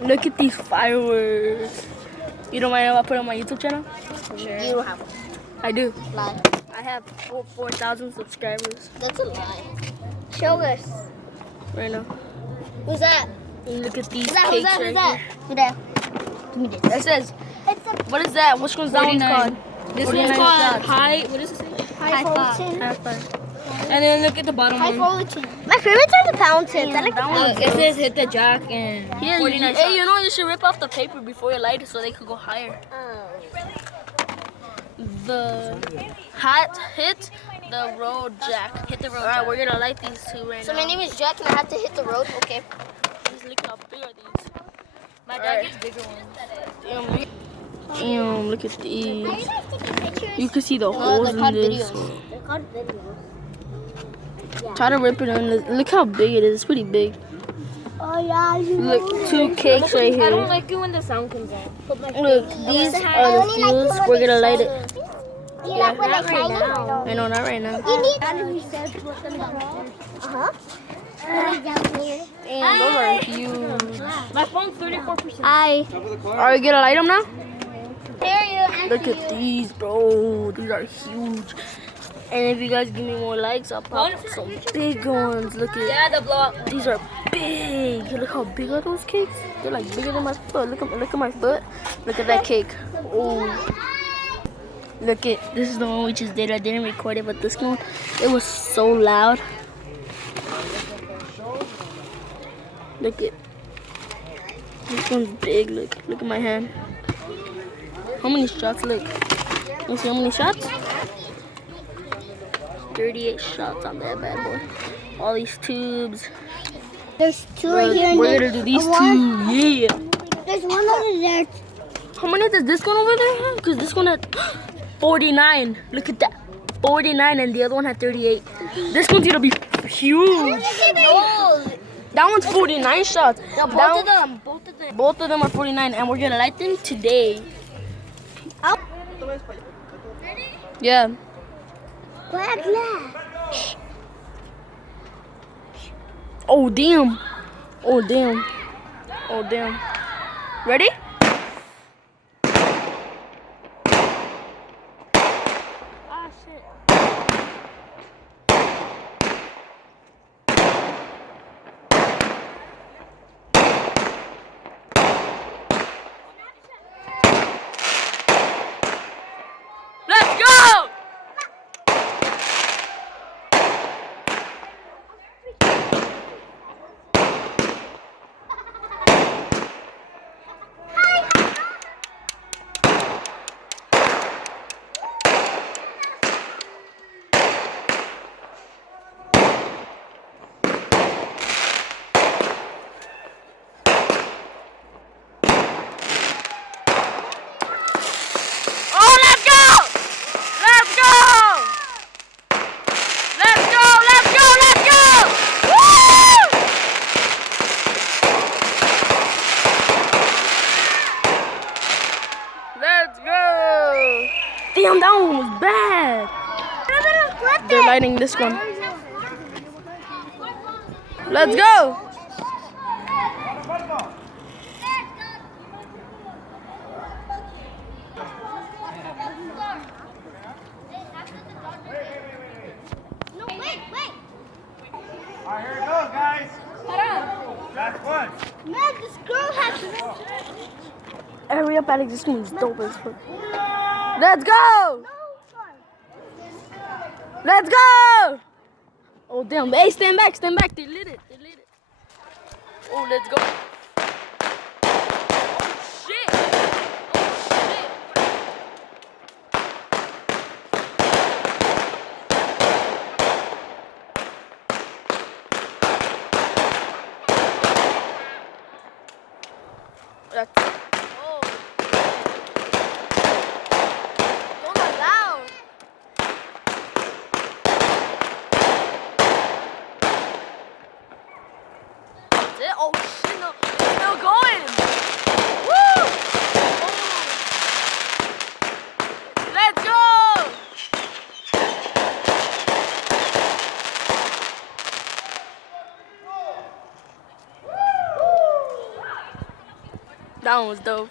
Look at these fireworks. You don't mind if I put it on my YouTube channel? Sure. You don't have one. I do. Lie. I have 4,000 subscribers That's a lie. Show us. right now. Who's that? And look at these Who's that? cakes Who's that? Who's right that? here. Who that? Give me this. It says, It's a what is that? Which one's that one's 49. called? This 49 one's called shots. high. What does it say? high fountain. High five. And then look at the bottom High one. fountain. My favorites are the fountains. I like That the one. It says hit the jack and Here, 49 hey, you shots. know you should rip off the paper before you light it so they could go higher. The hot hit the road jack. Hit the road All right, jack. we're gonna light these two right So now. my name is Jack and I have to hit the road. Okay. Just look how big are these. My dad Alright. gets bigger ones. Damn, look at these. You can see the No, holes they're in called this. videos. They're called videos. Try to rip it in. Look how big it is. It's pretty big. Oh yeah. Look, 2 cakes right I don't here. like it when the sound comes out. Look, these are the fuse. We're gonna light it. You like when not they right shine? now. I know, not right now. You need. Uh-huh. Down here. Damn, those are huge. My phone's 34%. Are we gonna light them now? There you. Look at these, bro. These are huge. And if you guys give me more likes, I'll pop some big ones. Look at Yeah, the blow up. these are big. Look how big are those cakes? They're like bigger than my foot. Look at my foot. Look at that cake. Oh. Look at this is the one we just did. I didn't record it, but this one it was so loud. Look at this one's big. Look at my hand. How many shots? Look. Let me see how many shots. 38 shots on that bad boy. All these tubes. There's two right here. And We're gonna do these one. two. Yeah. There's one over there. How many does this one over there have? Because this one had 49. Look at that. 49 and the other one had 38. This one's gonna be huge. No. That one's 49 shots. Both That of them. Both of them. Both of them are 49 and we're gonna light them today. Yeah. Black. Oh damn. Oh damn. Oh damn. Ready? Ah shit. Let's go! Oh, let's go! Let's go! Let's go! Let's go! Let's go! Woo! Let's go! Damn, that one was bad. They're lighting this one. Let's go! No, wait. All right, here we go, guys. Last one. Man, this girl has. Hurry up, Alex. This one's dope as fuck. Let's go! Let's go! Oh, damn. Hey, stand back. Stand back. They lit it. They lit it. Oh, let's go. Oh, shit. Oh, shit. That's oh. Those are loud. That's it. Oh shit, no. It's still going. Woo! Oh. Let's go! That one was dope.